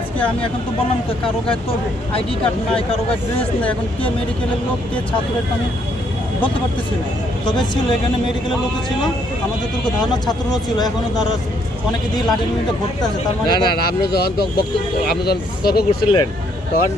আজকে আমি এখন তো বললাম তো কারো গায়ে তো আইডি কার্ড নাই, কারো গায়ে ড্রেস নেই। এখন কে মেডিকেলের লোক, কে ছাত্রের আমি বলতে পারতেছি না। তবে ছিল এখানে মেডিকেলের লোকও ছিল, আমাদের তো ধারণা ছাত্ররাও ছিল। এখনো তারা অনেকে দিয়ে লাঠি নিয়ে ঘুরতে আছে। তার মানে আপনি যখন তর্ক করছিলেন তখন